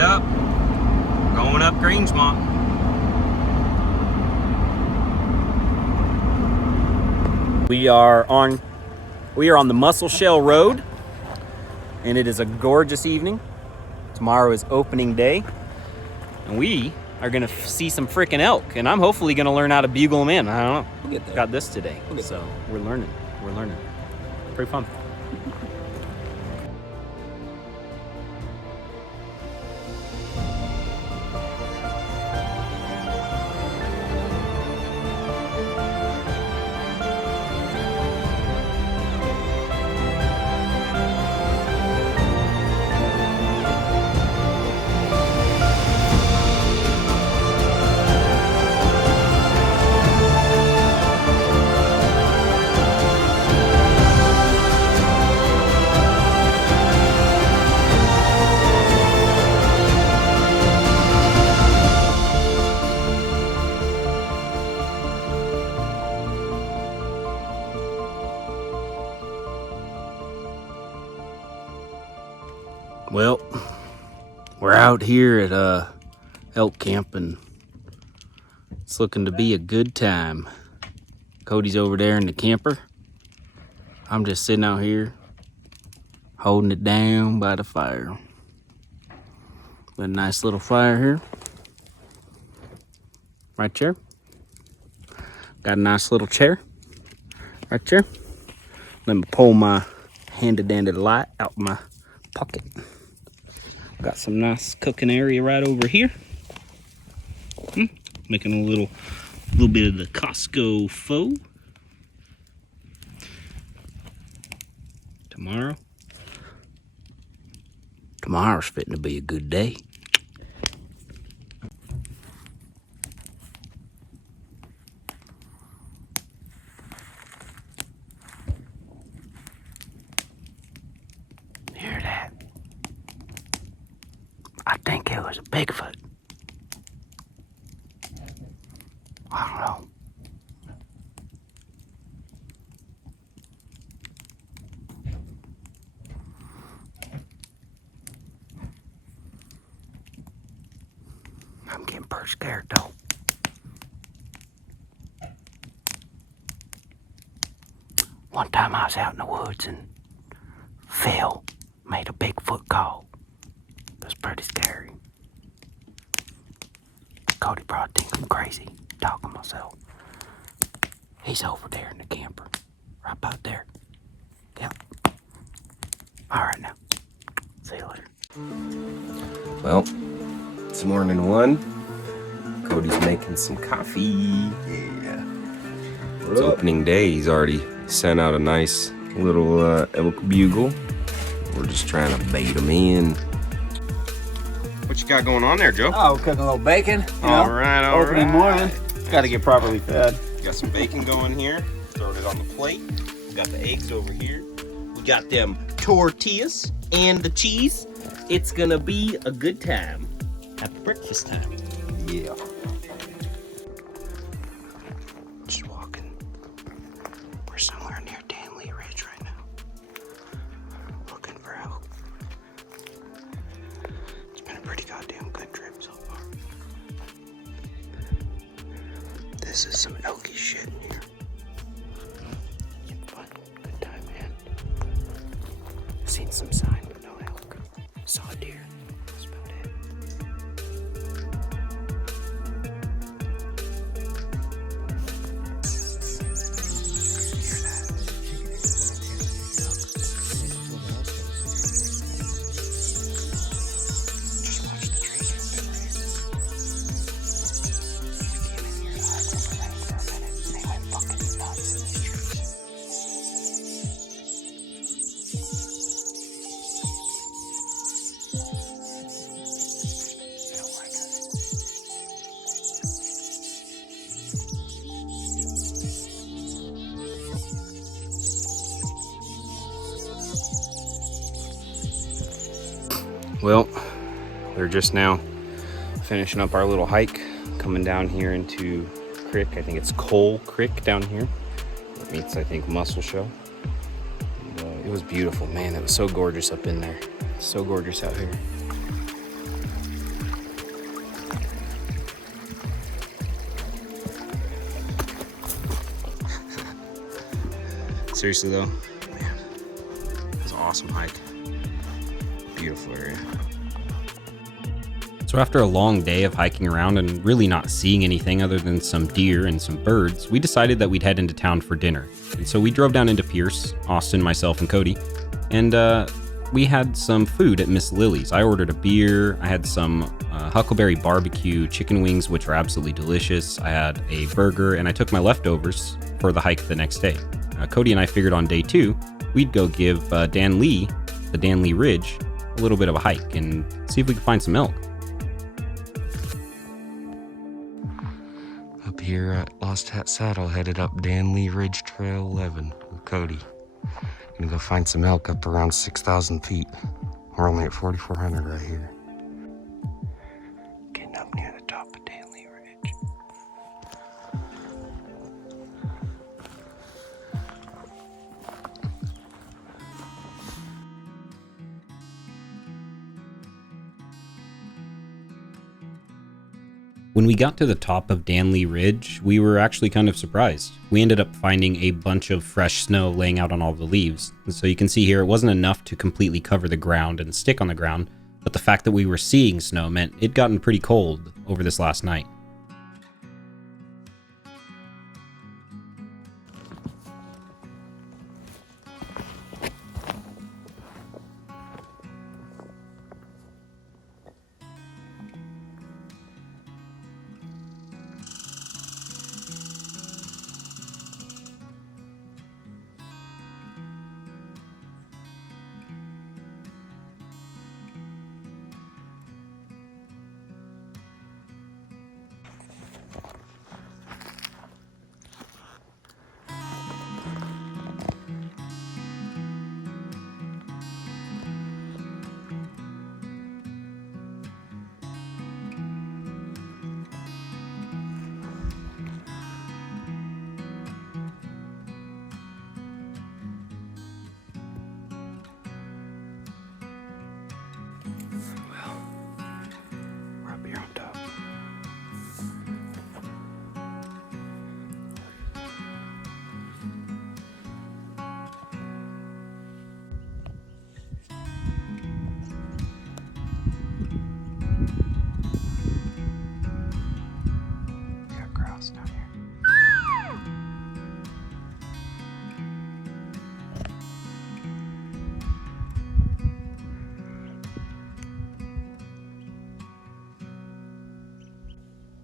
it up. Going up Grangemont. We are on the Muscle Shell Road, and it is a gorgeous evening. Tomorrow is opening day, and we are gonna see some freaking elk, and I'm hopefully gonna learn how to bugle them in. I don't know. We'll get there. Got this today, We'll get so we're learning. Pretty fun. Well, we're out here at Elk Camp, and it's looking to be a good time. Cody's over there in the camper. I'm just sitting out here holding it down by the fire. Got a nice little fire here. Right there. Got a nice little chair right there. Let me pull my handy dandy light out my pocket. Got some nice cooking area right over here. Making a little bit of the Costco pho. Tomorrow's fitting to be a good day. Hear that? I think it was a Bigfoot. I don't know. I'm getting pretty scared though. One time I was out in the woods and Phil made a Bigfoot call. It was pretty scary. Cody probably thinks I'm crazy talking myself. He's over there in the camper. Right about there. Yep. Alright now. See you later. Well, it's morning one. Cody's making some coffee. Yeah. It's opening day. He's already sent out a nice little elk bugle. We're just trying to bait him in. What you got going on there, Joe? Oh, we're cooking a little bacon. All right. Opening morning. Got to get properly fed. Got some bacon going here. Throw it on the plate. We got the eggs over here. We got them tortillas and the cheese. It's gonna be a good time. Happy breakfast time. Yeah. Just walking. We're somewhere near Danley Ridge right now. Looking for elk. It's been a pretty goddamn good trip so far. This is some elky shit in here. Fun, good time, man. Seen some sign, but no elk. Saw a deer. That's about it. Hear that? Just watch the trees moving right. We came in here to hide from the rain for a minute. They went fucking nuts in these trees. They don't like us. Well, we're just now finishing up our little hike, coming down here into creek. I think it's Coal Creek down here. It meets, I think, Muscle Shell. And, it was beautiful, man. It was so gorgeous up in there. So gorgeous out here. Seriously though, man, it was an awesome hike. Beautiful area. So after a long day of hiking around and really not seeing anything other than some deer and some birds, we decided that we'd head into town for dinner. And so we drove down into Pierce, Austin, myself, and Cody, and we had some food at Miss Lily's. I ordered a beer. I had some Huckleberry barbecue chicken wings, which were absolutely delicious. I had a burger, and I took my leftovers for the hike the next day. Cody and I figured on day 2, we'd go give the Dan Lee Ridge, a little bit of a hike and see if we could find some elk. Up here at Lost Hat Saddle, headed up Dan Lee Ridge Trail 11 with Cody. Gonna go find some elk up around 6,000 feet. We're only at 4,400 right here. Getting up near the top of Dan Lee Ridge. When we got to the top of Dan Lee Ridge, we were actually kind of surprised. We ended up finding a bunch of fresh snow laying out on all the leaves. And so you can see here, it wasn't enough to completely cover the ground and stick on the ground, but the fact that we were seeing snow meant it'd gotten pretty cold over this last night.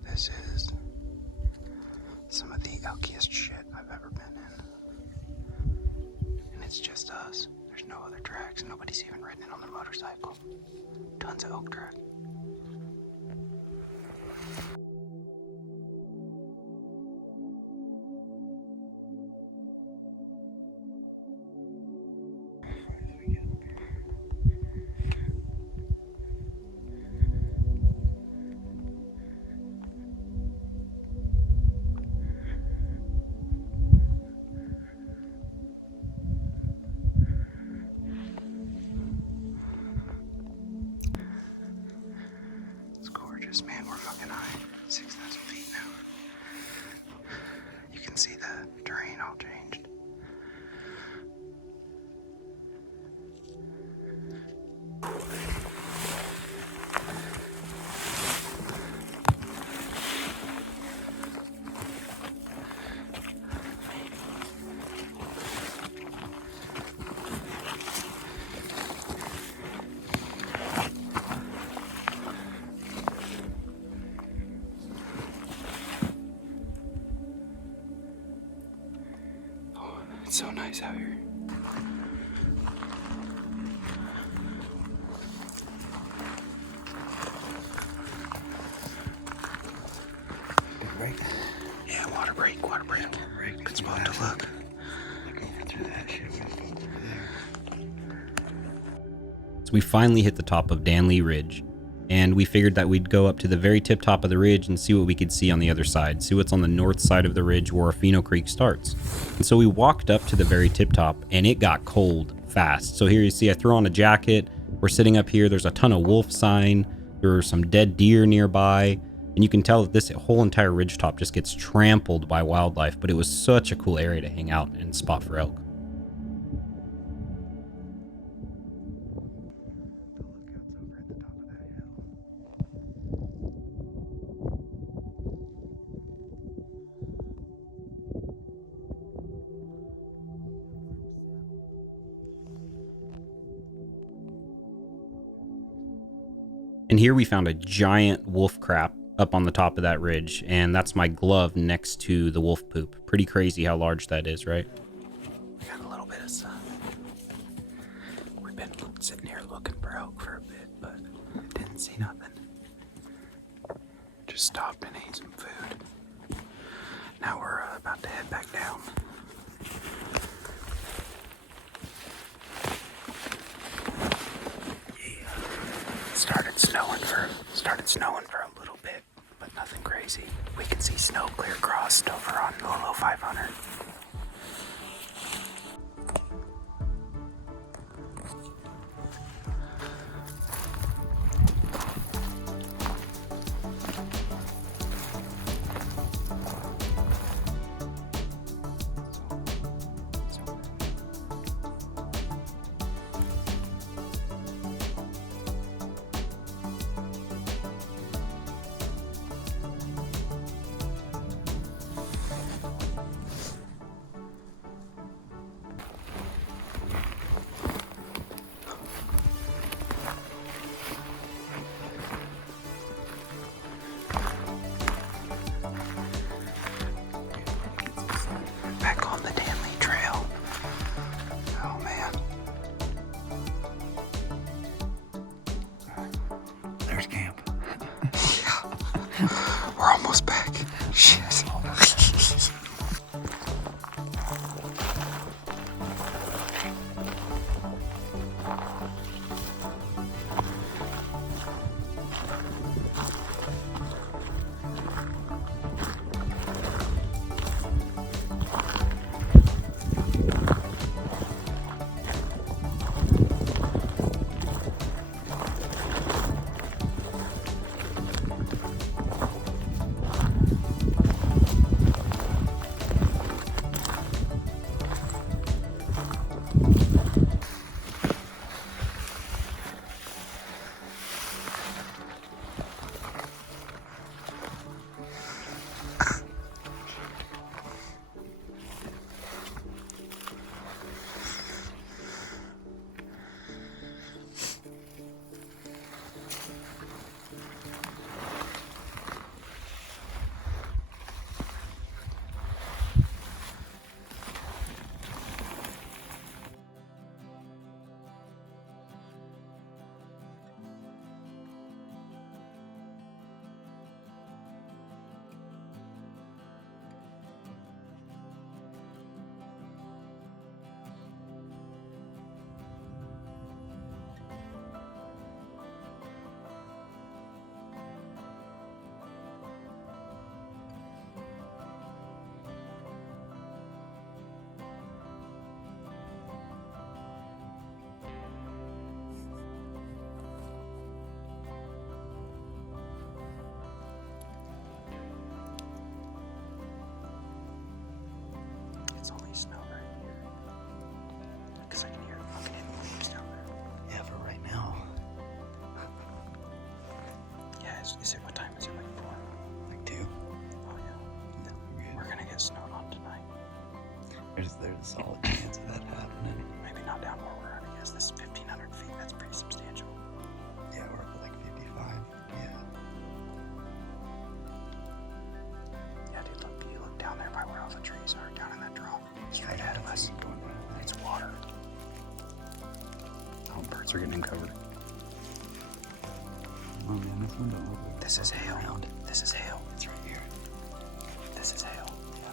This is some of the elkiest shit I've ever been in. And it's just us. There's no other tracks. Nobody's even ridden it on their motorcycle. Tons of elk track. Man, we're fucking high. 6,000 feet now. You can see the terrain all changed. It's so nice out here. Big break? Yeah, water break. Good spot to look. So we finally hit the top of Dan Lee Ridge, and we figured that we'd go up to the very tip top of the ridge and see what we could see on the other side, see what's on the north side of the ridge where Orfino Creek starts. And so we walked up to the very tip top, and it got cold fast. So here you see I threw on a jacket. We're sitting up here. There's a ton of wolf sign. There are some dead deer nearby, and you can tell that this whole entire ridge top just gets trampled by wildlife, but it was such a cool area to hang out and spot for elk. And here we found a giant wolf crap up on the top of that ridge, and that's my glove next to the wolf poop. Pretty crazy how large that is, right? We got a little bit of sun. We've been sitting here looking for elk for a bit, but didn't see nothing. Just stopped and ate some food. Now we're about to head back down. Started snowing for a little bit, but nothing crazy. We can see snow clear across over on Lolo 500. Back on the Danley Trail. Oh man. There's camp. Yeah. We're almost back. Shit. It's only snow right here. Because I can hear the leaves down there. Yeah, for right now. Yeah, is it, what time is it, like 4? Like 2? Oh yeah. We're gonna get snowed on tonight. There's a solid chance of that happening. Maybe not down where we're at, I guess. This is 1,500 feet, that's pretty substantial. Yeah, we're up at like 55, yeah. Yeah, dude, look, you look down there by where all the trees are, down in that drop. Straight ahead of us. It's water. Oh, birds are getting covered. Oh man, this one don't look like this is hail. This is hail. It's right here. This is hail. Yeah.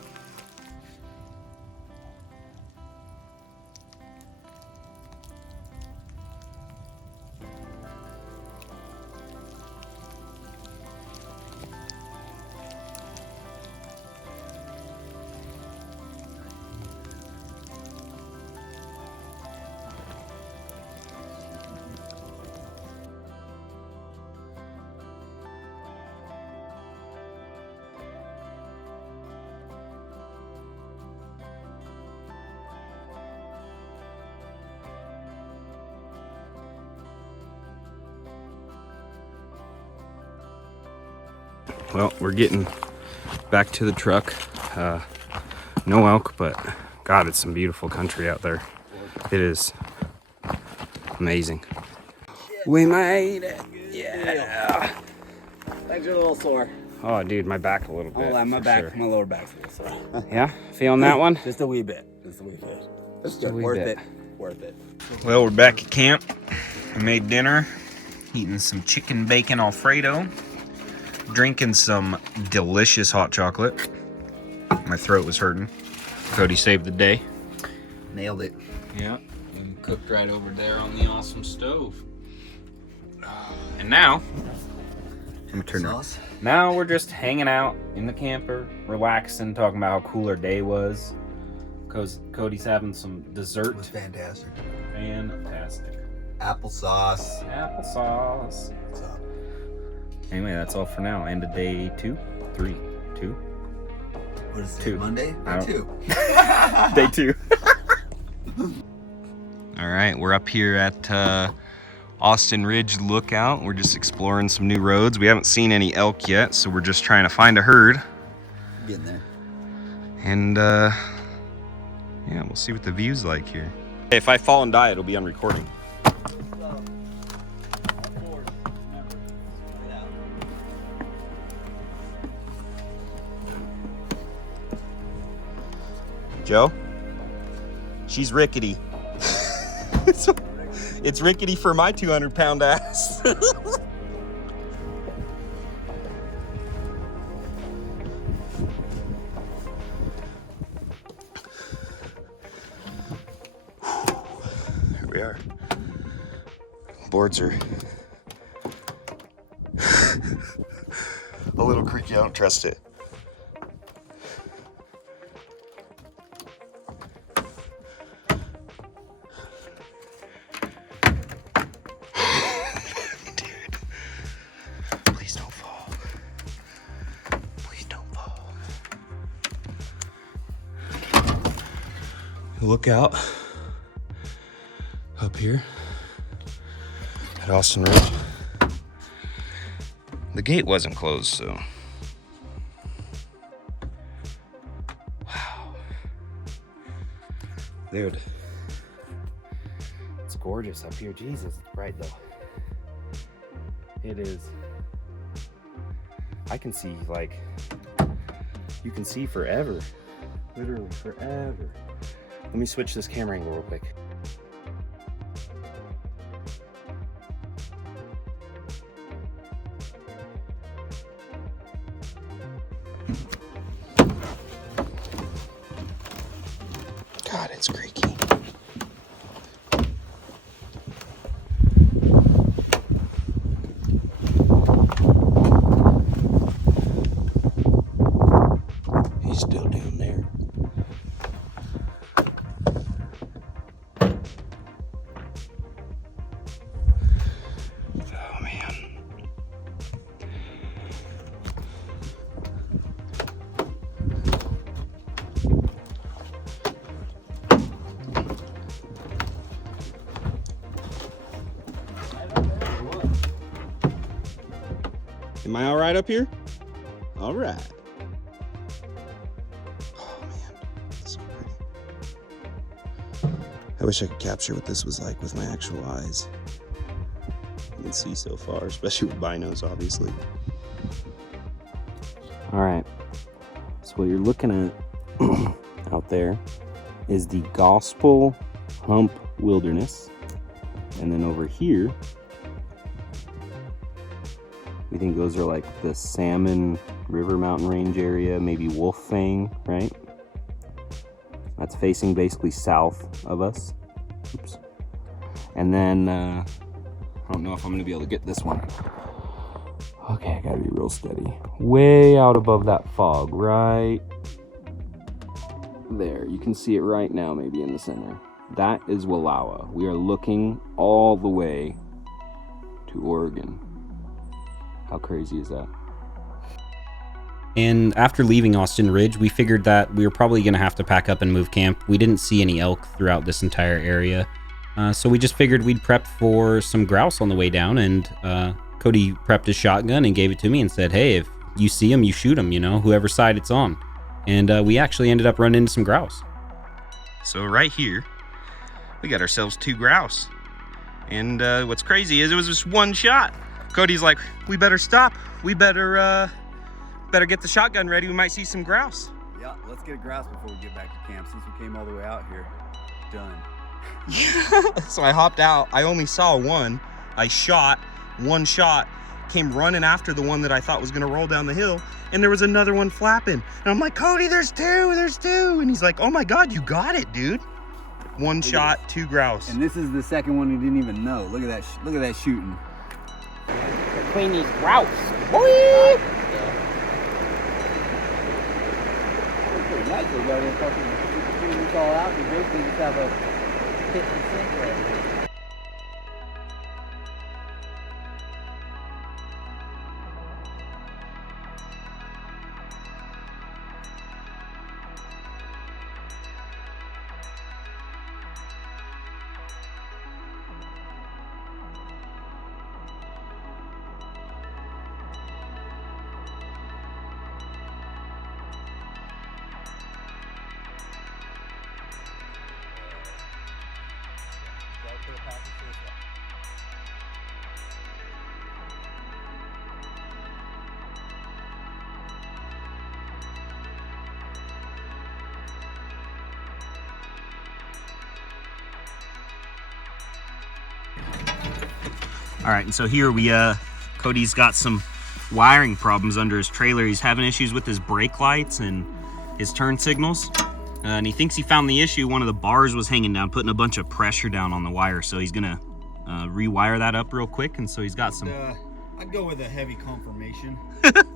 Well, we're getting back to the truck. No elk, but God, it's some beautiful country out there. It is amazing. We made it. Yeah. Legs are a little sore. Oh, dude, my back a little bit. Hold on, my for back, sure. my lower back's a little sore. Yeah, feeling that one? Just a wee bit. Just a wee bit. It's good. wee Worth bit. it. Worth it. Well, we're back at camp. I made dinner, eating some chicken bacon Alfredo, drinking some delicious hot chocolate. My throat was hurting. Cody saved the day. Nailed it. Yeah, and cooked right over there on the awesome stove. And now, Let me turn it. now we're just hanging out in the camper, relaxing, talking about how cool our day was. Cause Cody's having some dessert. It was fantastic. Fantastic. Applesauce. Applesauce. What's up? Anyway, that's all for now. End of day 2, 3, 2. What is it? 2. Monday? I Day don't- 2. Day 2. All right, we're up here at Austin Ridge Lookout. We're just exploring some new roads. We haven't seen any elk yet, so we're just trying to find a herd. Getting there. And yeah, we'll see what the view's like here. If I fall and die, it'll be on recording. Joe? She's rickety. It's rickety for my 200-pound ass. Here we are. Boards are a little creaky. I don't trust it. Please don't fall. Please don't fall. Look out up here at Austin Ridge. The gate wasn't closed, so. Wow. Dude. It's gorgeous up here. Jesus, it's bright though. It is. I can see, like, you can see forever. Literally forever. Let me switch this camera angle real quick. God, it's creaky. He's still down there. Oh, man. Am I all right up here? All right. Oh man, that's so pretty. I wish I could capture what this was like with my actual eyes. You can see so far, especially with binos, obviously. All right. So what you're looking at out there is the Gospel Hump Wilderness. And then over here, we think those are like the Salmon River Mountain Range area, maybe Wolf Fang, right? That's facing basically south of us. Oops. And then, I don't know if I'm gonna be able to get this one. Okay, I gotta be real steady. Way out above that fog, right there. You can see it right now, maybe in the center. That is Wallowa. We are looking all the way to Oregon. How crazy is that? And after leaving Austin Ridge, we figured that we were probably going to have to pack up and move camp. We didn't see any elk throughout this entire area. So we just figured we'd prep for some grouse on the way down. And Cody prepped his shotgun and gave it to me and said, hey, if you see them, you shoot them, you know, whoever side it's on. And we actually ended up running into some grouse. So right here, we got ourselves 2 grouse. And what's crazy is it was just one shot. Cody's like, we better stop. We better get the shotgun ready. We might see some grouse. Yeah, let's get a grouse before we get back to camp since we came all the way out here. Done. So I hopped out. I only saw one. I shot one shot, came running after the one that I thought was gonna roll down the hill, and there was another one flapping. And I'm like, Cody, there's two. And he's like, oh my God, you got it, dude. One shot, 2 grouse. And this is the second one we didn't even know. Look at that! Look at that shooting. Between these grouse. Boy! Pretty nice. They go in fucking clean this all out and basically just have a kitchen sink right here. All right, and so here we, Cody's got some wiring problems under his trailer. He's having issues with his brake lights and his turn signals. And he thinks he found the issue. One of the bars was hanging down, putting a bunch of pressure down on the wire. So he's gonna rewire that up real quick. And so he's got some... I'd go with a heavy confirmation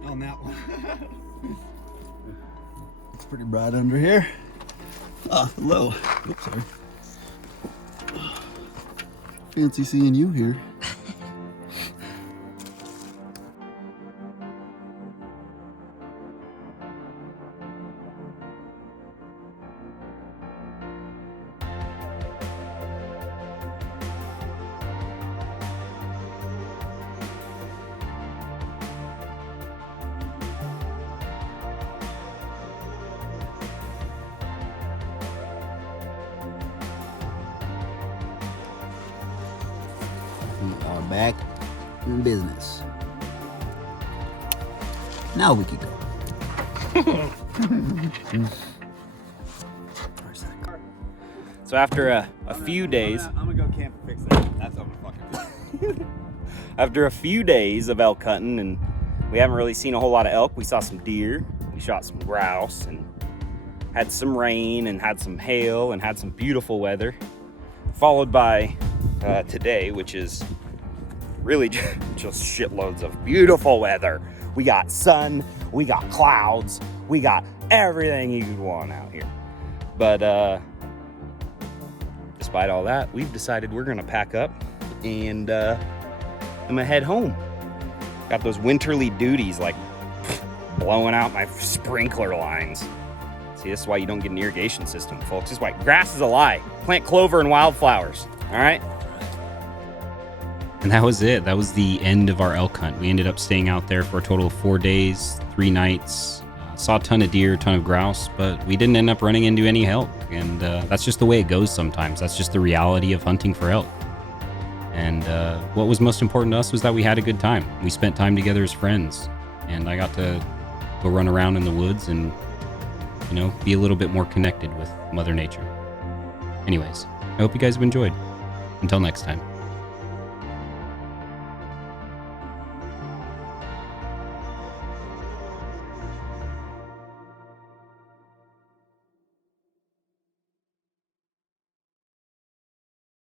on that one. It's pretty bright under here. Hello. Oops, sorry. Fancy seeing you here. We are back in business. Now we can go. So after a few days... I'm gonna go camp and fix that. That's what I'm fucking doing. After a few days of elk hunting, and we haven't really seen a whole lot of elk. We saw some deer, we shot some grouse, and had some rain, and had some hail, and had some beautiful weather. Followed by today, which is really just shitloads of beautiful weather. We got sun, we got clouds, we got everything you'd want out here. But despite all that, we've decided we're gonna pack up and I'm gonna head home. Got those winterly duties like blowing out my sprinkler lines. See, this is why you don't get an irrigation system, folks. This is why grass is a lie. Plant clover and wildflowers, all right? And that was it. That was the end of our elk hunt. We ended up staying out there for a total of 4 days, 3 nights. Saw a ton of deer, a ton of grouse, but we didn't end up running into any elk. And that's just the way it goes sometimes. That's just the reality of hunting for elk. And what was most important to us was that we had a good time. We spent time together as friends. And I got to go run around in the woods and, you know, be a little bit more connected with Mother Nature. Anyways, I hope you guys have enjoyed. Until next time.